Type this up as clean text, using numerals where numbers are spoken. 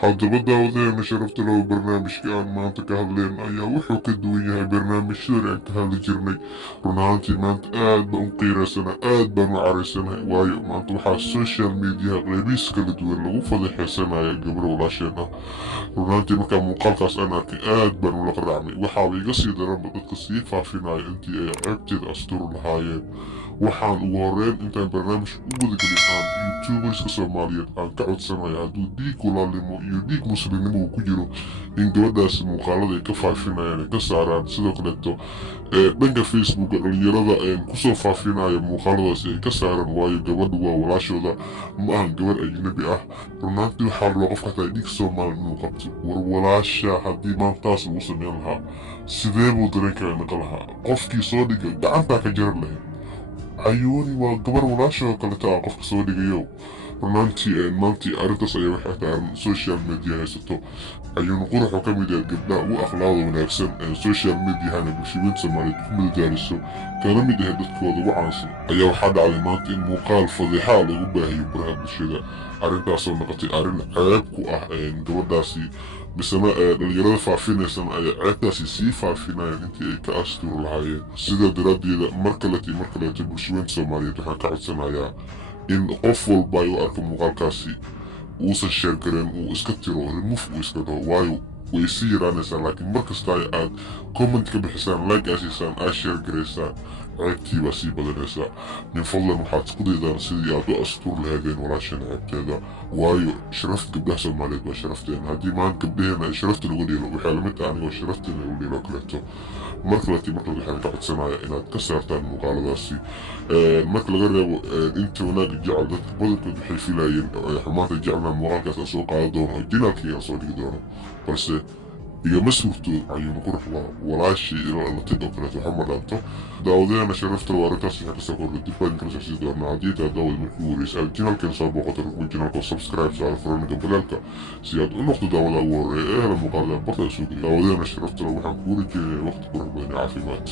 haddaba daawadeena sharafta leh barnaamijka aan maanta ka hadleen ayaa wuxuu ka duwan yahay barnaamijyadii aan ka hadli jirnay. run ahaantii maanta aad baan u qiiraysana, aad baan u caraysanahay, waayo maanta waxaa social mediaha qeybihiis kala duwan lagu fadeexeysanaya gabar walaasheen ah. run ahaantii markaa muuqaalkaas aan arkay aad baan ula qaraacmay. waxaaba iga sii daranba dadka sii faafinaya intii ay ceebteeda asturi lahaayeen. waxaan ugu horeyn intaan barnaamij u gudagelin aan youtuberska soomaaliyeed aan ka codsanaya hadduu dhiig walaalnimo iyo dhiig muslimnimo uu ku jiro in gabadhaasi muuqaalada ay ka faafinayaan ay ka saaraan. sidoo kaleeto dhanka facebooka dhalinyarada kusoo faafinaya muuqaaladaasi ay ka saaraan, waayo gabadhu waa walaashooda, ma ahan gabadh ajnabi ah. runaantii waxaa loo qof xataa dhiig soomaali inuu qabto. war walaasha haddii maantaas lagu sameyn lahaa sidee buu dareenkaa naqa lahaa? qofkii soo dhiga gacantaa ka jaran lahayd. cayuuni waa gabar walaashoo kaleta ah qofka soo dhigayo. runaantii maantii arrintaas ayaa waxay tahay social media haysato. cayuuni qurux oo ka mid ah gabdhaha ugu akhlaaqda wanaagsan social mediahana bulshooyinka soomaaliyeed ku madadaaliso kana mid ah dadkooda ugu caansan ayaa waxaa dhacday maanta in muuqaal fadeexa lagu baahiyo baraha bulshada. arrintaasoo noqotay arrin ceeb ku ah gabadhaasi, misena dhalinyarada faafinaysana ayaa ceebtaasi sii faafinayaan intii ay ka asturi lahaayeen. sidaa daraaddeeda mar kaleeto bulshooyinka soomaaliyeed waxaan ka codsanayaa in qof walba ay u arka muuqaalkaasi uusan sheergareen, uu iska tiro remove uu iska dhaho, waayo way sii yaraanaysaa. laakiin markasta aad comment ka bixisaan, like aasiisaan, aad sheergaraysaan, ceebtii baa sii badanaysaa. min fadlan waxaad isku daydaan sidii aad u asturi lahaydeen walaasheen ceebteeda, waayo sharafta gabdhaha soomaaliyeed waa sharafteena. haddii maanta gabdhaheena ay sharafta lagu dheelo waxay lamid tahay anigoo sharafteena lagu dheelo kaleeto. mar kaleeto waxaan ka codsanayaa inaad ka saartaan muuqaaladaasi. marka laga reebo inta wanaagga jecel, dadka badankood waxay filayeen xumaanta jecelna muuqaalkaas aan soo qaadan doono oo jinaalkii aan soo dhigi doono, balse igama suurto. cayuuni qurux waa walaashii ila dhalatay oo kaleeto waxa ma dhaanto. daawadeena sharafta waa arrintaas waxaa kasoo kordhay dib baan kala socodsiin doonaa. haddii taa daawad markii ugu horreysay aad jinaalkeena soo booqato rugma jinaalka subscribe saara furaniga balaalka si aad u noqdo daawada ugu horreeya ee hela muuqaalada barta soo geliya. daawadeena sharafta waxaan kuu rajeynaya waqti qurux badan iyo caafimaad.